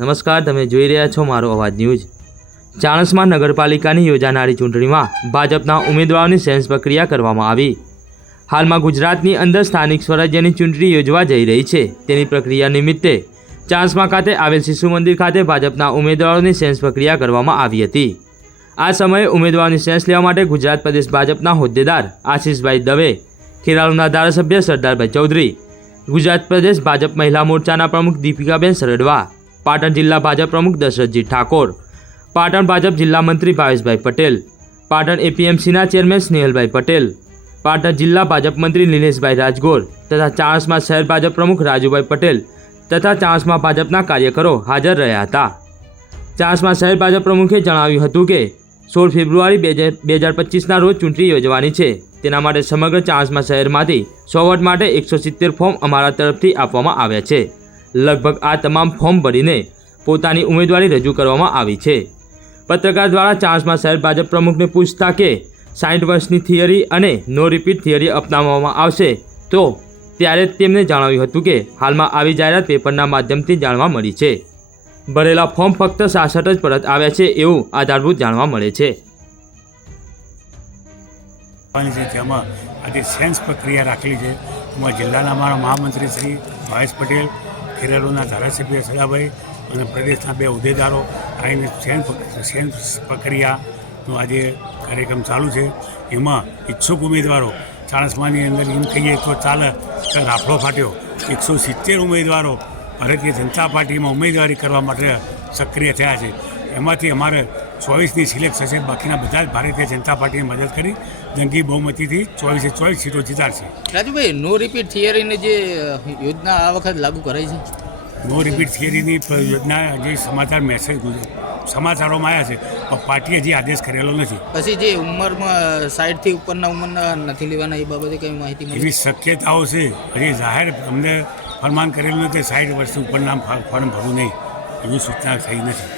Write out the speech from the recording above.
નમસ્કાર, તમે જોઈ રહ્યા છો મારો અવાજ ન્યૂઝ. ચાણસમાં નગરપાલિકાની યોજાનારી ચૂંટણીમાં ભાજપના ઉમેદવારોની સેન્સ પ્રક્રિયા કરવામાં આવી. હાલમાં ગુજરાતની અંદર સ્થાનિક સ્વરાજ્યની ચૂંટણી યોજવા જઈ રહી છે. તેની પ્રક્રિયા નિમિત્તે ચાણસમા ખાતે આવેલ શિશુ મંદિર ખાતે ભાજપના ઉમેદવારોની સેન્સ પ્રક્રિયા કરવામાં આવી હતી. આ સમયે ઉમેદવારોની સેન્સ લેવા માટે ગુજરાત પ્રદેશ ભાજપના હોદ્દેદાર આશીષભાઈ દવે, ખેરાલુના ધારાસભ્ય સરદારભાઈ ચૌધરી, ગુજરાત પ્રદેશ ભાજપ મહિલા મોરચાના પ્રમુખ દીપિકાબેન સરડવા પાટણ જિલ્લા ભાજપ પ્રમુખ દશરથજી ઠાકોર, પાટણ ભાજપ જિલ્લા મંત્રી ભાવેશભાઈ પટેલ, પાટણ એપીએમસીના ચેરમેન સ્નેહલભાઈ પટેલ, પાટણ જિલ્લા ભાજપ મંત્રી નિલેશભાઈ રાજગોર તથા ચાણસમાં શહેર ભાજપ પ્રમુખ રાજુભાઈ પટેલ તથા ચાણસમાં ભાજપના કાર્યકરો હાજર રહ્યા હતા. ચાણસમાં શહેર ભાજપ પ્રમુખે જણાવ્યું હતું કે, સોળ ફેબ્રુઆરી બે હજાર બે હજાર પચીસના રોજ ચૂંટણી યોજવાની છે. તેના માટે સમગ્ર ચાણસમાં શહેરમાંથી સો વોટ માટે એકસો સિત્તેર ફોર્મ અમારા તરફથી આપવામાં આવ્યા છે. લગભગ આ તમામ ફોર્મ ભરીને પોતાની ઉમેદવારી રજૂ કરવામાં આવી છે. પત્રકાર દ્વારા ચાર્જમાં શહેર ભાજપ પ્રમુખને પૂછતા કે સાઠ વર્ષની થિયરી અને નો રિપીટ થિયરી અપનાવવામાં આવશે તો ત્યારે તેમણે જણાવ્યું હતું કે હાલમાં આવી જાહેરાત પેપરના માધ્યમથી જાણવા મળી છે. ભરેલા ફોર્મ ફક્ત સાસઠ જ પરત આવ્યા છે એવું આધારભૂત જાણવા મળે છે. આજે સેન્સ પ્રક્રિયા રાખેલી છે. જિલ્લાના અમારા મહામંત્રી શ્રી ભાવેશ પટેલ ખેરાલુના ધારાસભ્ય સદાભાઈ અને પ્રદેશના બે હોદ્દેદારો આવીને સેન સેન્સ પ્રક્રિયાનો આજે કાર્યક્રમ ચાલુ છે. એમાં ઈચ્છુક ઉમેદવારો, ચાણસમાની અંદર એમ કહીએ તો ચાલે રાફડો ફાટ્યો. એકસો સિત્તેર ઉમેદવારો ભારતીય જનતા પાર્ટીમાં ઉમેદવારી કરવા માટે સક્રિય થયા છે. એમાંથી અમારે ચોવીસની સિલેક્ટ થશે. બાકીના બધા જ ભારતીય જનતા પાર્ટીની મદદ કરી જંગી બહુમતીથી ચોવીસે ચોવીસ સીટો જીતાડશે. રાજુભાઈ નો રિપીટ થિયરીની જે યોજના આ વખત લાગુ કરાઈ છે? નો રિપીટ થિયરીની યોજના જે સમાચાર મેસેજ સમાચારોમાં આવ્યા છે પણ પાર્ટીએ હજી આદેશ કરેલો નથી. પછી જે ઉંમરમાં સાઠથી ઉપરના ઉંમરના નથી લેવાના એ બાબતે કઈ માહિતી એવી શક્યતાઓ છે. હજી જાહેર અમને ફરમાન કરેલું નથી સાઠ વર્ષથી ઉપરના ફોર્મ ભરવું નહીં એવી સૂચના થઈ નથી.